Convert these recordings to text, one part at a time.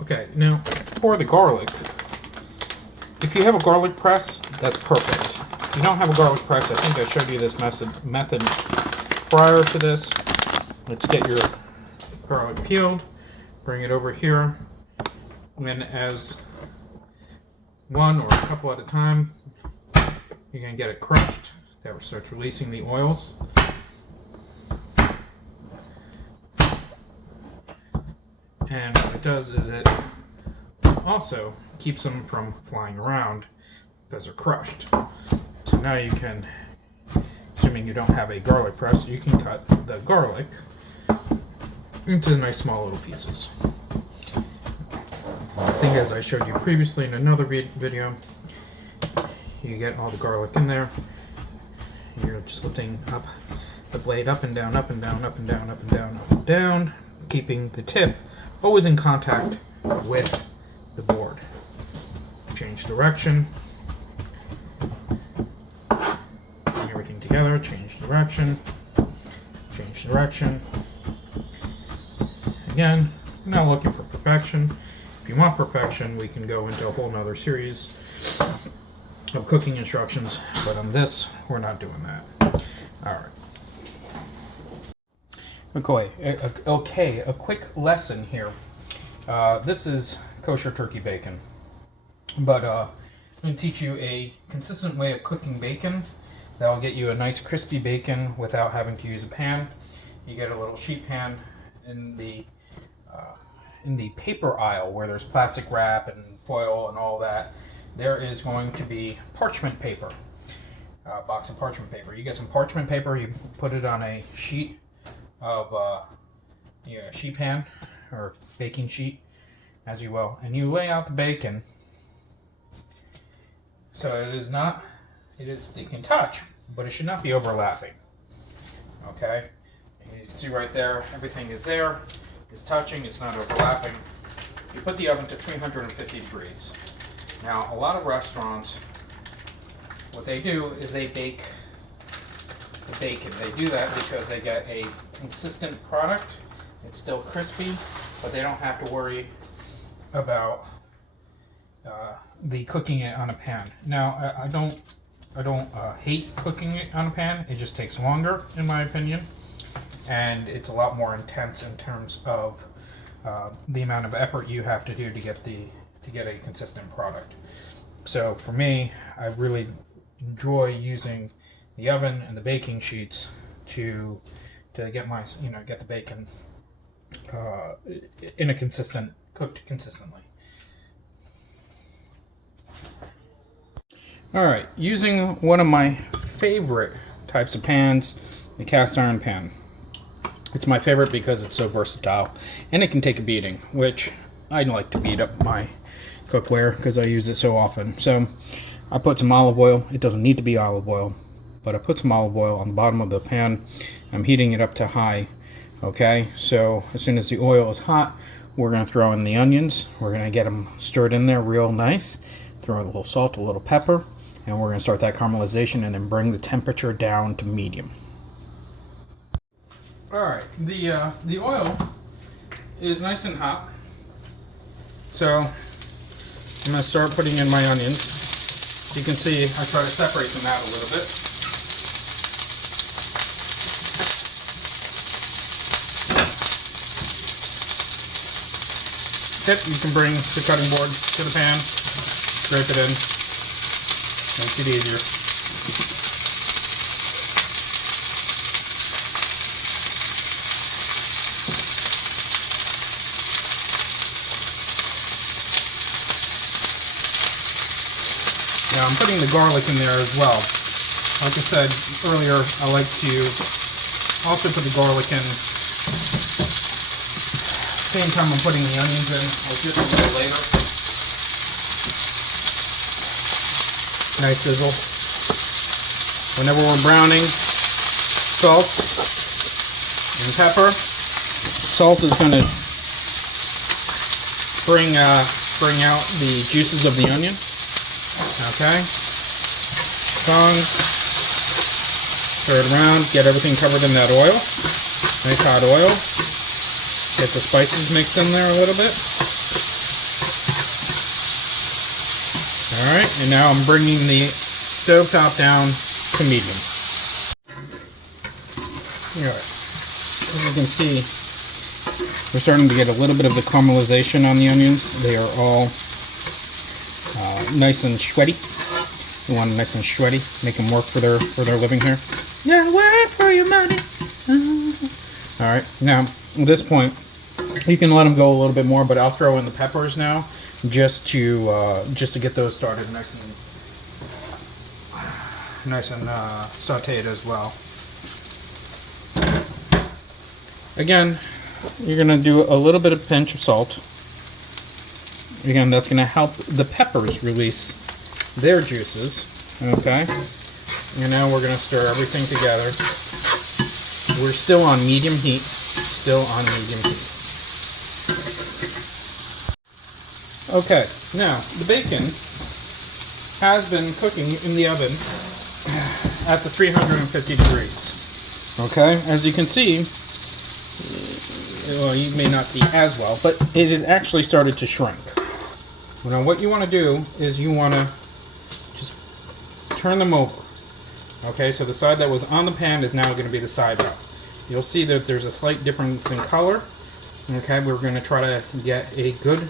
Okay, now for the garlic, if you have a garlic press, that's perfect. If you don't have a garlic press, I think I showed you this method prior to this. Let's get your garlic peeled, bring it over here, and then as one or a couple at a time, you're going to get it crushed. That starts releasing the oils. And what it does is it also keeps them from flying around because they're crushed. So now you can, assuming you don't have a garlic press, you can cut the garlic into nice small little pieces. I think as I showed you previously in another video, you get all the garlic in there. You're just lifting up the blade up and down, up and down, up and down, up and down, up and down, keeping the tip always in contact with the board. Change direction. Bring everything together, change direction, change direction. Again, I'm not looking for perfection. If you want perfection, we can go into a whole nother series of cooking instructions, but on this, we're not doing that. Alright. Okay, a quick lesson here. This is kosher turkey bacon, but I'm going to teach you a consistent way of cooking bacon that will get you a nice crispy bacon without having to use a pan. You get a little sheet pan in the paper aisle where there's plastic wrap and foil and all that. There is going to be parchment paper, a box of parchment paper. You get some parchment paper, you put it on a sheet of sheet pan or baking sheet, as you will, and you lay out the bacon so you can touch, but it should not be overlapping. Okay, you can see right there, everything is there, it's touching, it's not overlapping. You put the oven to 350 degrees. Now, a lot of restaurants, what they do is they bake the bacon. They do that because they get a consistent product. It's still crispy, but they don't have to worry about the cooking it on a pan. Now, I don't hate cooking it on a pan. It just takes longer, in my opinion, and it's a lot more intense in terms of the amount of effort you have to do to get a consistent product. So for me, I really enjoy using the oven and the baking sheets to get my get the bacon in a cooked consistently. All right, using one of my favorite types of pans, the cast iron pan. It's my favorite because it's so versatile and it can take a beating, which I like to beat up my cookware because I use it so often. So I put some olive oil. It doesn't need to be olive oil, but I put some olive oil on the bottom of the pan. I'm heating it up to high. Okay, so as soon as the oil is hot, we're going to throw in the onions. We're going to get them stirred in there real nice. Throw in a little salt, a little pepper, and we're going to start that caramelization and then bring the temperature down to medium. Alright, the oil is nice and hot, so I'm going to start putting in my onions. You can see I try to separate them out a little bit. Tip, you can bring the cutting board to the pan, scrape it in, makes it easier. Now I'm putting the garlic in there as well. Like I said earlier, I like to also put the garlic in same time I'm putting the onions in. I'll do it a little later. Nice sizzle. Whenever we're browning, salt and pepper. Salt is going to bring out the juices of the onion. Okay, tongs, stir it around, get everything covered in that oil, nice hot oil, get the spices mixed in there a little bit, Alright, and now I'm bringing the stovetop down to medium. Alright, as you can see, we're starting to get a little bit of the caramelization on the onions. They are all nice and sweaty. We want them nice and sweaty, make them work for their living here. Yeah, work for your money. Alright, now at this point, you can let them go a little bit more, but I'll throw in the peppers now, just to get those started nice and sauteed as well. Again, you're gonna do a little bit of pinch of salt. Again, that's gonna help the peppers release their juices. Okay, and now we're gonna stir everything together. We're still on medium heat. Still on medium heat. Okay, now the bacon has been cooking in the oven at the 350 degrees. Okay, as you can see, well, you may not see as well, but it has actually started to shrink. Now what you want to do is you want to just turn them over. Okay, so the side that was on the pan is now going to be the side up. You'll see that there's a slight difference in color. Okay, we're going to try to get a good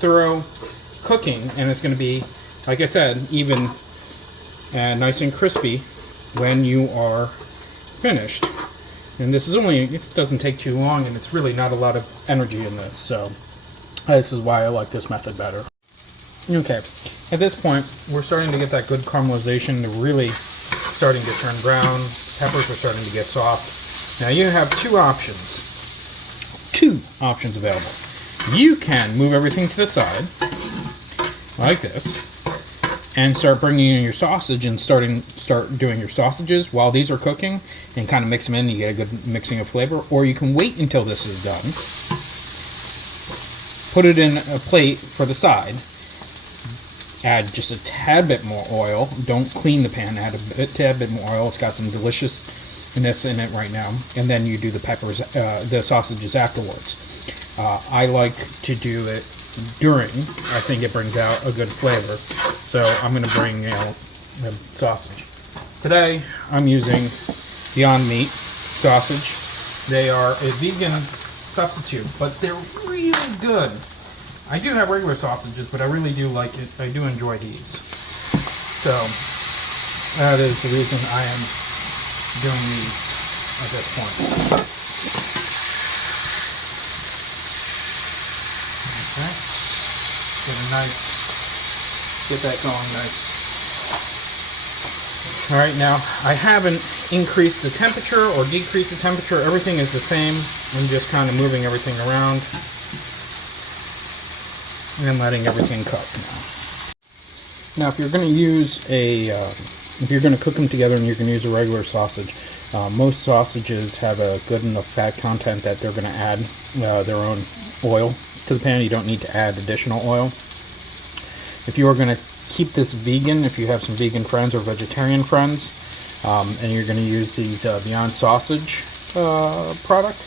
thorough cooking, and it's going to be, like I said, even and nice and crispy when you are finished. And this is only, it doesn't take too long, and it's really not a lot of energy in this, so this is why I like this method better. Okay, at this point we're starting to get that good caramelization. They're really starting to turn brown. Peppers are starting to get soft. Now you have two options available. You can move everything to the side like this and start bringing in your sausage and start doing your sausages while these are cooking, and kind of mix them in. You get a good mixing of flavor. Or you can wait until this is done, put it in a plate for the side, add just a tad bit more oil. Don't clean the pan, add a tad bit more oil. It's got some deliciousness in it right now. And then you do the peppers, the sausages afterwards. I like to do it during. I think it brings out a good flavor. So I'm going to bring out the sausage. Today I'm using Beyond Meat sausage. They are a vegan substitute, but they're really good. I do have regular sausages, but I really do like it. I do enjoy these. So that is the reason I am doing these at this point. Okay. Get that going nice. Alright, now I haven't increased the temperature or decreased the temperature. Everything is the same. I'm just kind of moving everything around and letting everything cook now. Now if you're going to use if you're going to cook them together and you're going to use a regular sausage, most sausages have a good enough fat content that they're going to add their own oil to the pan. You don't need to add additional oil. If you are going to keep this vegan, if you have some vegan friends or vegetarian friends, and you're going to use these Beyond Sausage product,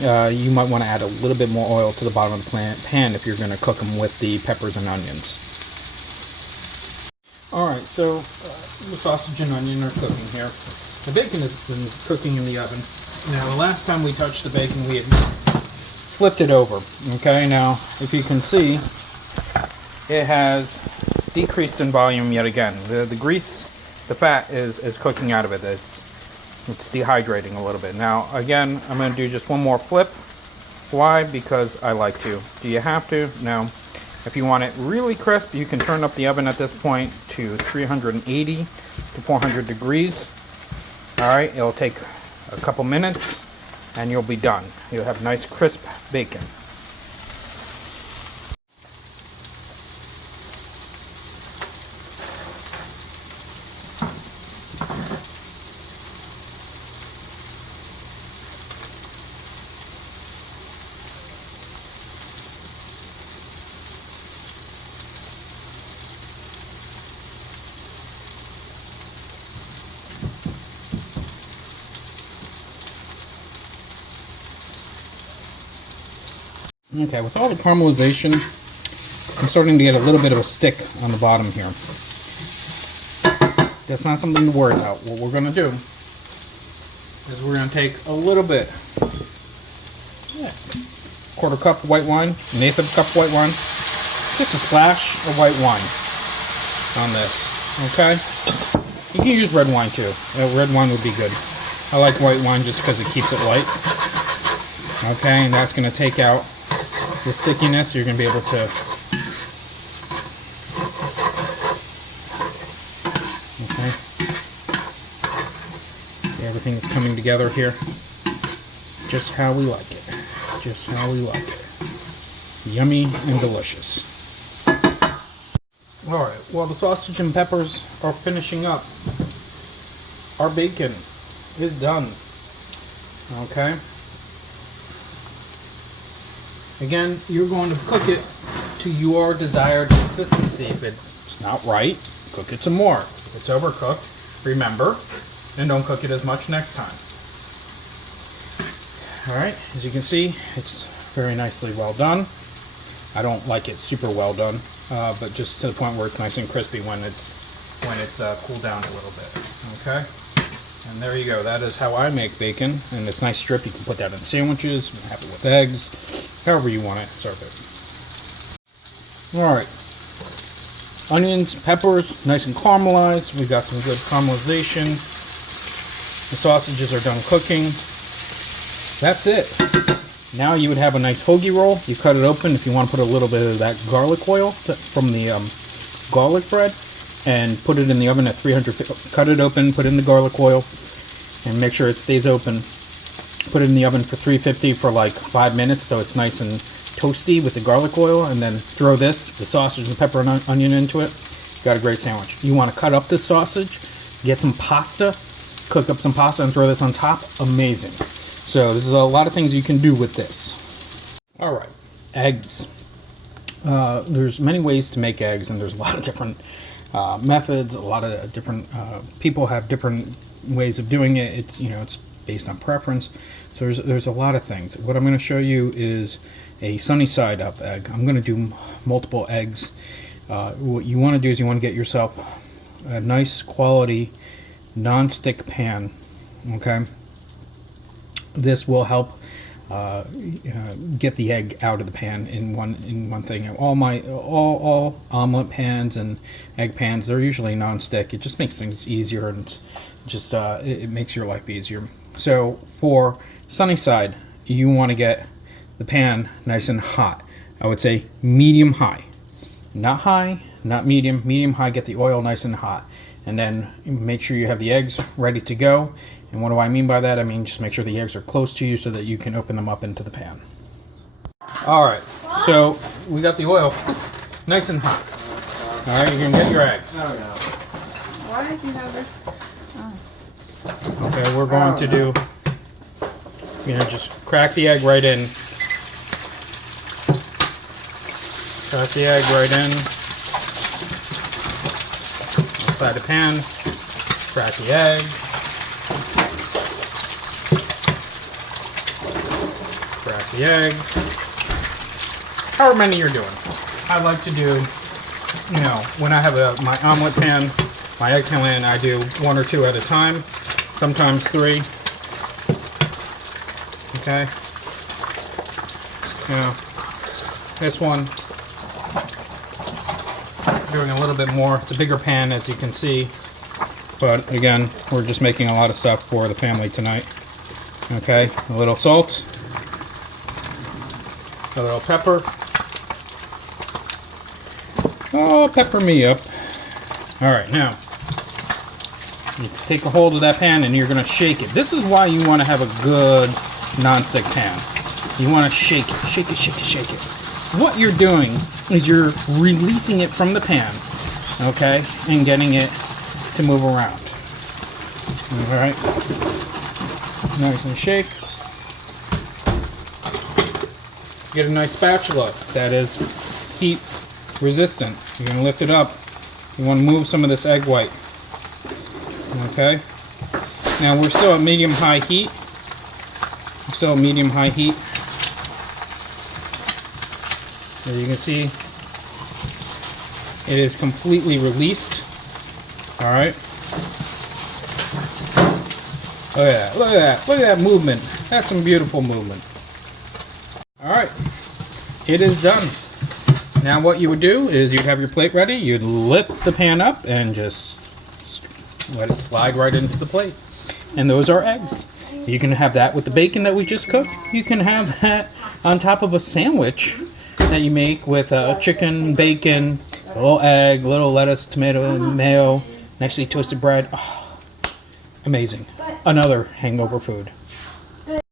you might want to add a little bit more oil to the bottom of the pan if you're going to cook them with the peppers and onions. Alright, so the sausage and onion are cooking here. The bacon has been cooking in the oven. Now, the last time we touched the bacon, we had flipped it over. Okay, now if you can see, it has decreased in volume yet again. The grease, the fat is cooking out of it. It's dehydrating a little bit. Now again, I'm going to do just one more flip. Why? Because I like to. Do you have to? No. If you want it really crisp, you can turn up the oven at this point to 380 to 400 degrees. Alright, it'll take a couple minutes and you'll be done. You'll have nice crisp bacon. Okay, with all the caramelization I'm starting to get a little bit of a stick on the bottom here. That's not something to worry about. What we're going to do is we're going to take a little bit, quarter cup white wine, an eighth of a cup white wine, just a splash of white wine on this, okay? You can use red wine too. Red wine would be good. I like white wine just because it keeps it light. Okay, and that's going to take out the stickiness. You're going to be able to... Okay. See, everything is coming together here. Just how we like it. Just how we like it. Yummy and delicious. Alright, while the sausage and peppers are finishing up, our bacon is done. Okay? Again, you're going to cook it to your desired consistency. If it's not right, cook it some more. If it's overcooked, remember, and don't cook it as much next time. Alright, as you can see, it's very nicely well done. I don't like it super well done, but just to the point where it's nice and crispy when it's cooled down a little bit. Okay? And there you go. That is how I make bacon. And this nice strip, you can put that in sandwiches, you can have it with eggs, however you want it, serve it. Alright. Onions, peppers, nice and caramelized. We got some good caramelization. The sausages are done cooking. That's it. Now you would have a nice hoagie roll. You cut it open if you want to put a little bit of that garlic oil from the garlic bread, and put it in the oven at 300. Cut it open, put in the garlic oil, and make sure it stays open. Put it in the oven for 350 for like 5 minutes so it's nice and toasty with the garlic oil, and then throw the sausage and pepper and onion into it. Got a great sandwich. You want to cut up this sausage, get some pasta, cook up some pasta and throw this on top. Amazing. So there's a lot of things you can do with this. Alright, eggs. There's many ways to make eggs, and there's a lot of different methods. A lot of different people have different ways of doing it. It's based on preference. So there's a lot of things. What I'm going to show you is a sunny side up egg. I'm going to do multiple eggs. What you want to do is you want to get yourself a nice quality non-stick pan. Okay. This will help get the egg out of the pan in one thing. All omelet pans and egg pans, they're usually non-stick. It just makes things easier, and just it makes your life easier. So for sunny side, you want to get the pan nice and hot. I would say medium high, not high, not medium. Medium high. Get the oil nice and hot, and then make sure you have the eggs ready to go. And what do I mean by that? I mean just make sure the eggs are close to you so that you can open them up into the pan. Alright, so we got the oil nice and hot. Alright, you're going to get your eggs. Oh no. Why did you have this? Oh. Okay, we're going to do, just crack the egg right in. Crack the egg right in. Inside the pan. Crack the egg. Crack the egg. However many you're doing. I like to do, when I have my omelet pan, my egg pan, I do 1 or 2 at a time, sometimes 3. Okay. This one, doing a little bit more. It's a bigger pan, as you can see, but again, we're just making a lot of stuff for the family tonight. Okay, a little salt, a little pepper. Oh, pepper me up. Alright, now, you take a hold of that pan and you're going to shake it. This is why you want to have a good non-stick pan. You want to shake it, shake it, shake it, shake it. What you're doing is you're releasing it from the pan, okay, and getting it to move around. Alright, nice and shake. Get a nice spatula that is heat resistant. You're going to lift it up. You want to move some of this egg white. Okay. Now we're still at medium-high heat. We're still at medium-high heat. As you can see, It is completely released. All right. Look at that. Look at that. Look at that movement. That's some beautiful movement. All right. It is done. Now what you would do is you'd have your plate ready. You'd lift the pan up and just let it slide right into the plate. And those are eggs. You can have that with the bacon that we just cooked. You can have that on top of a sandwich that you make with chicken, bacon, a little egg, a little lettuce, tomato, and mayo, next to toasted bread. Oh, amazing. Another hangover food.